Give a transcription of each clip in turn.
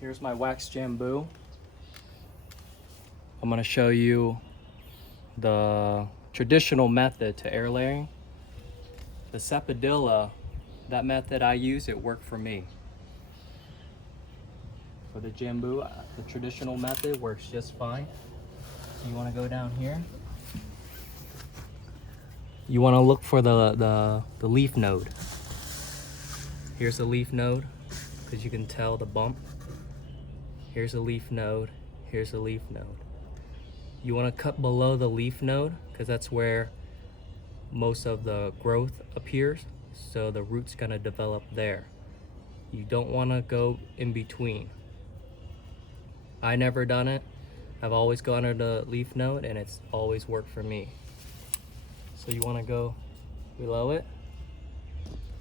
Here's my wax Jambu. I'm gonna show you the traditional method to air layering. The sapodilla, that method I use, it worked for me. For the Jambu, the traditional method works just fine. So you wanna go down here. You wanna look for the leaf node. Here's the leaf node, because you can tell the bump. Here's a leaf node, here's a leaf node. You want to cut below the leaf node because that's where most of the growth appears, so the root's going to develop there. You don't want to go in between. I never done it. I've always gone under the leaf node and it's always worked for me. So you want to go below it.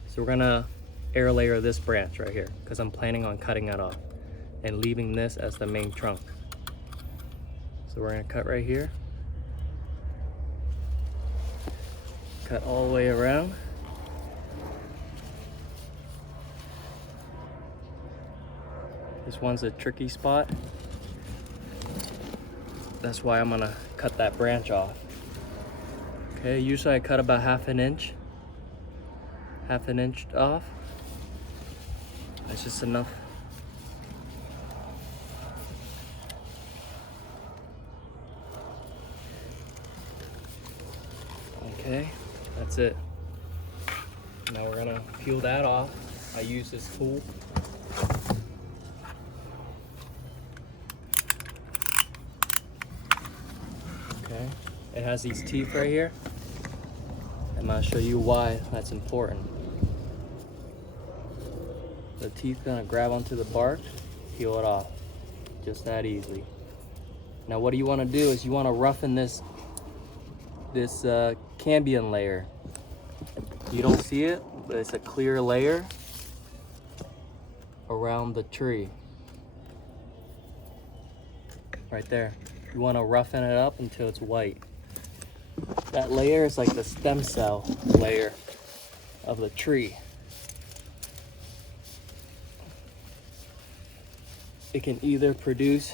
So we're going to air layer this branch right here because I'm planning on cutting it off and leaving this as the main trunk. So we're gonna cut right here. Cut all the way around. This one's a tricky spot. That's why I'm gonna cut that branch off. Okay, usually I cut about half an inch off. That's just enough. Okay, that's it. Now we're gonna peel that off. I use this tool. Okay, it has these teeth right here. I'm gonna show you why that's important. The teeth gonna grab onto the bark, peel it off. Just that easily. Now what you wanna do is you wanna roughen this cambium layer. You don't see it, but it's a clear layer around the tree. Right there. You want to roughen it up until it's white. That layer is like the stem cell layer of the tree. It can either produce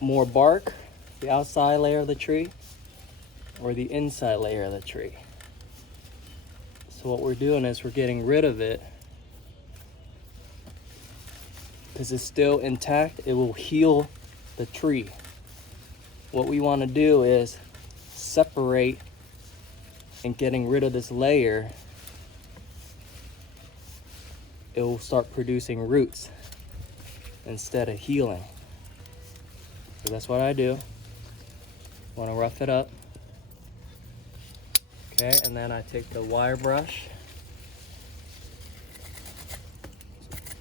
more bark, the outside layer of the tree, or the inside layer of the tree. So what we're doing is we're getting rid of it because it's still intact. It will heal the tree. What we want to do is separate and getting rid of this layer. It will start producing roots instead of healing. So that's what I do. Want to rough it up. Okay, and then I take the wire brush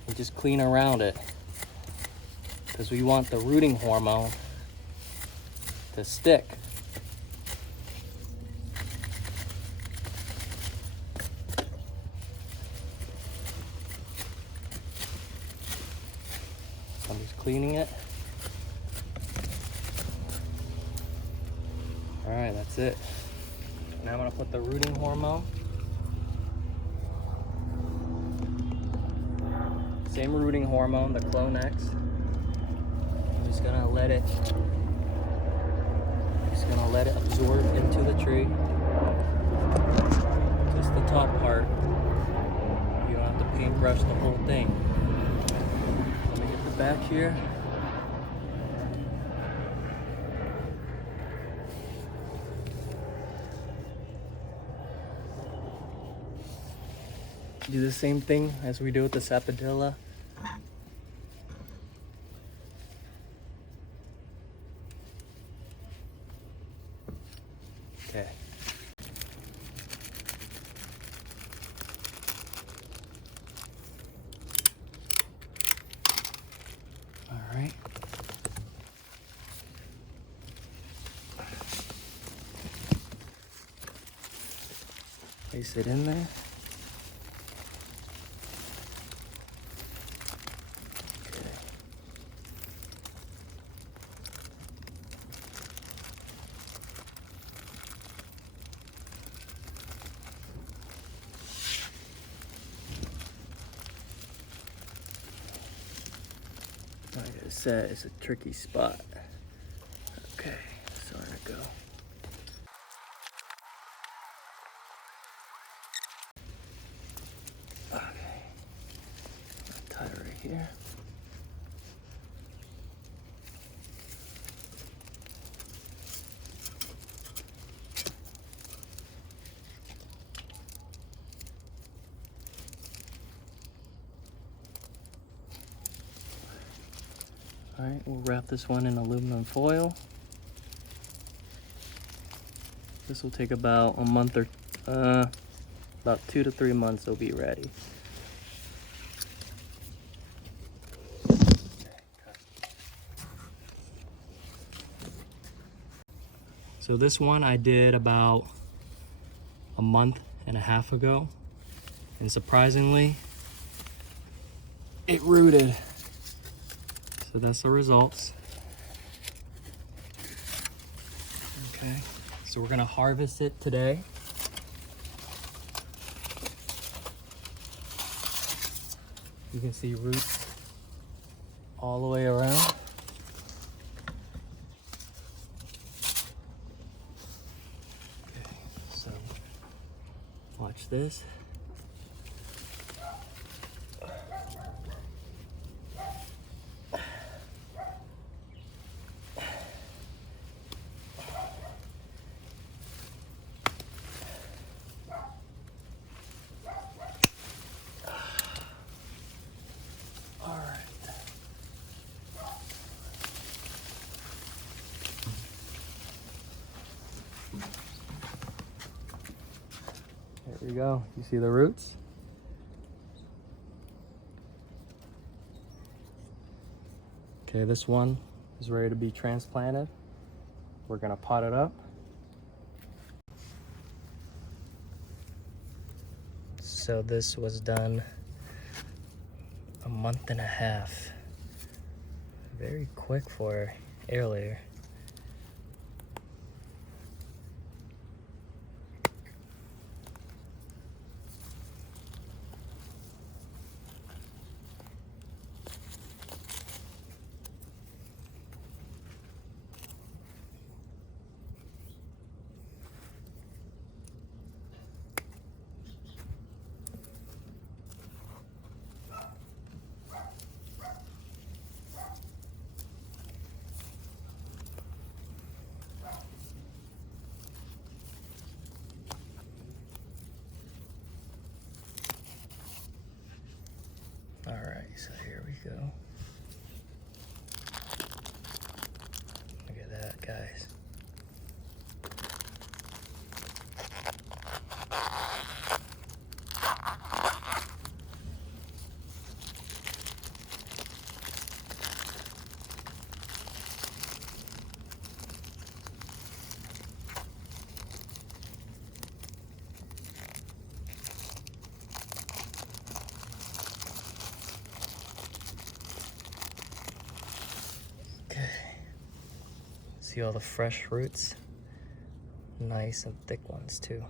and just clean around it because we want the rooting hormone to stick. I'm just cleaning it. All right, that's it. Now I'm gonna put the rooting hormone. Same rooting hormone, the Clonex. I'm just gonna let it absorb into the tree. Just the top part. You don't have to paintbrush the whole thing. Let me get the back here. Do the same thing as we do with the sapodilla. Okay. All right. Place it in there. Like I said, it's a tricky spot. Okay, starting to go. Okay, tie it right here. All right, we'll wrap this one in aluminum foil. This will take about a month or about 2 to 3 months. It'll be ready. So this one I did about a month and a half ago, and surprisingly, it rooted. So that's the results. Okay, so we're gonna harvest it today. You can see roots all the way around. Okay, so watch this. There we go. You see the roots? Okay, this one is ready to be transplanted. We're gonna pot it up. So this was done a month and a half. Very quick for Airlayer. All right, so here we go. Look at that, guys. See all the fresh roots? Nice and thick ones too.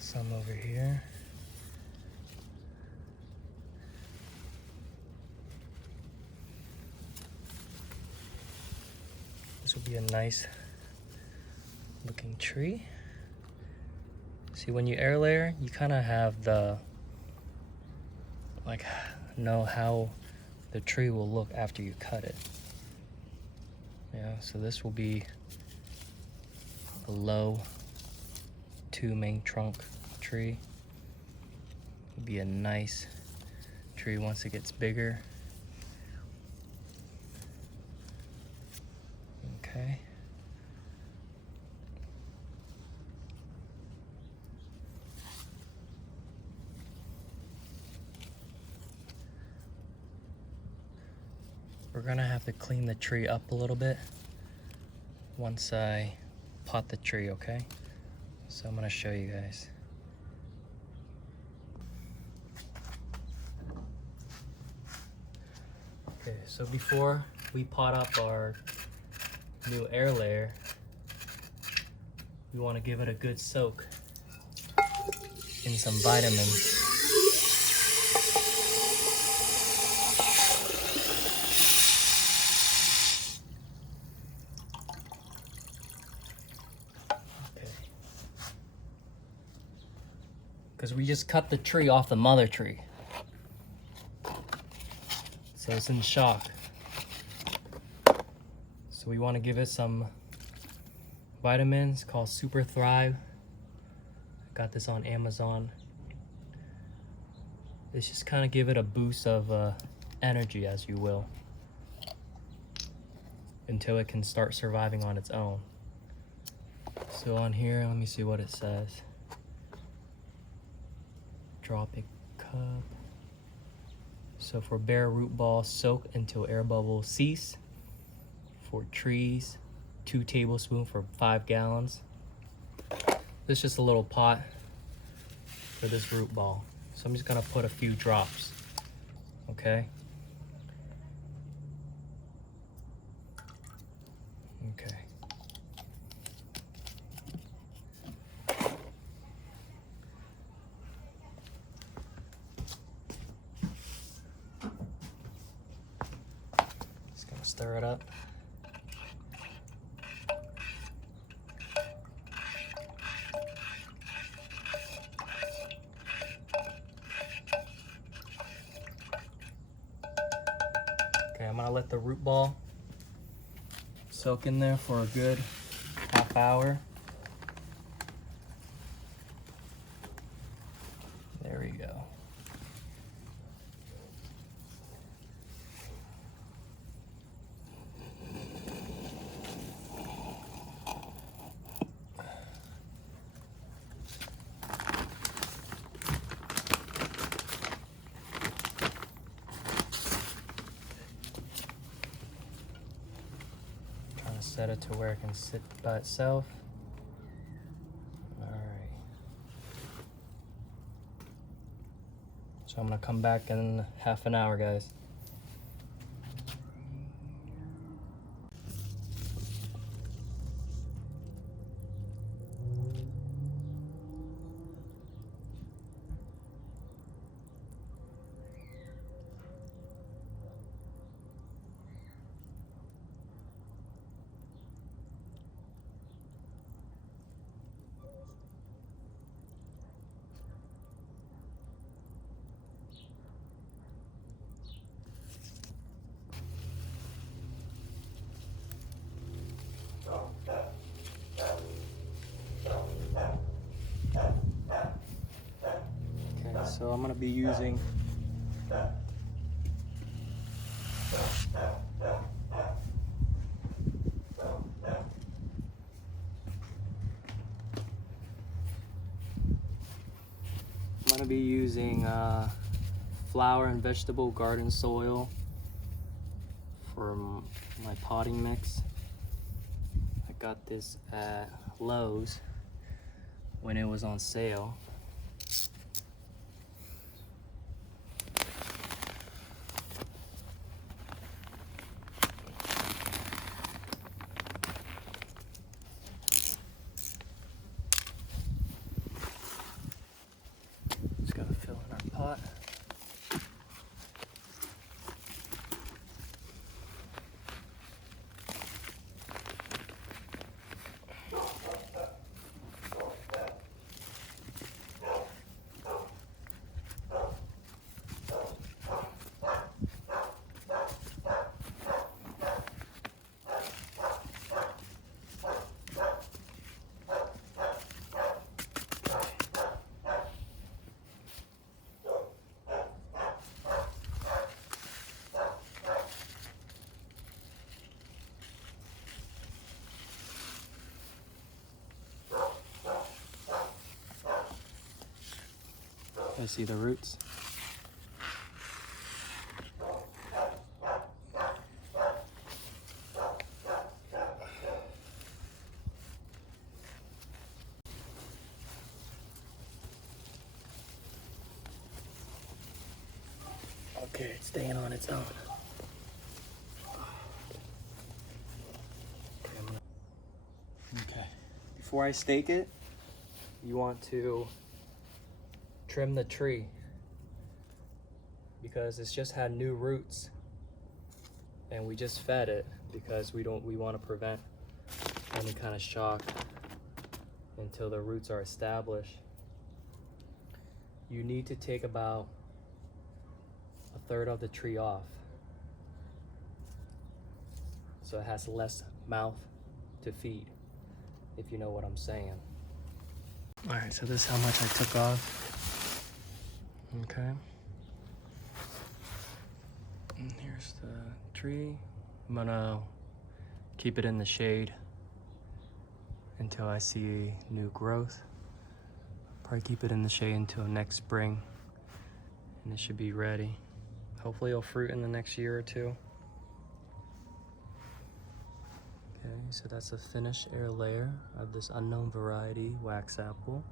Some over here. This will be a nice looking tree. See, when you air layer, you kind of have the know how the tree will look after you cut it. Yeah, so this will be a low 2 main trunk tree. It'll be a nice tree once it gets bigger. Okay. We're gonna have to clean the tree up a little bit once I pot the tree, okay? So I'm gonna show you guys. Okay, so before we pot up our new air layer, we want to give it a good soak. in some vitamins. Because we just cut the tree off the mother tree. So it's in shock. So we want to give it some vitamins called Super Thrive. Got this on Amazon. It's just kind of give it a boost of energy, as you will, until it can start surviving on its own. So on here, let me see what it says. Drop a cup. So for bare root ball, soak until air bubbles cease. For trees, 2 tablespoons for 5 gallons. This is just a little pot for this root ball. So I'm just gonna put a few drops, okay? Okay. Stir it up. Okay, I'm gonna let the root ball soak in there for a good half hour. There we go. Set it to where it can sit by itself. All right. So I'm gonna come back in half an hour, guys. So I'm gonna be using flower and vegetable garden soil for my potting mix. I got this at Lowe's when it was on sale. Just gotta fill in our pot. I see the roots. Okay, it's staying on its own. Okay, before I stake it, you want to trim the tree because it's just had new roots, and we just fed it because we want to prevent any kind of shock until the roots are established. You need to take about 1/3 of the tree off so it has less mouth to feed, if you know what I'm saying. All right, so this is how much I took off. Okay. And here's the tree. I'm gonna keep it in the shade until I see new growth. Probably keep it in the shade until next spring, and it should be ready. Hopefully it'll fruit in the next year or two. Okay, so that's a finished air layer of this unknown variety wax apple.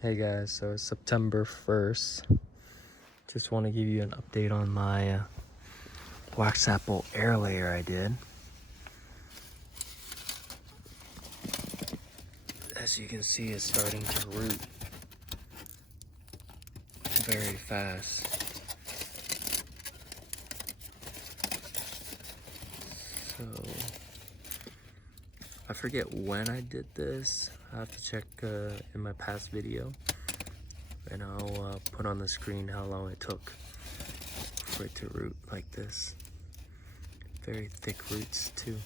Hey guys, so it's September 1st. Just want to give you an update on my wax apple air layer I did. As you can see, it's starting to root very fast. So I forget when I did this. I have to check in my past video, and I'll put on the screen how long it took for it to root like this. Very thick roots too.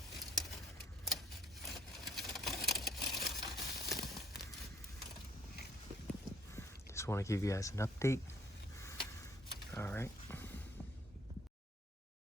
Just want to give you guys an update. All right.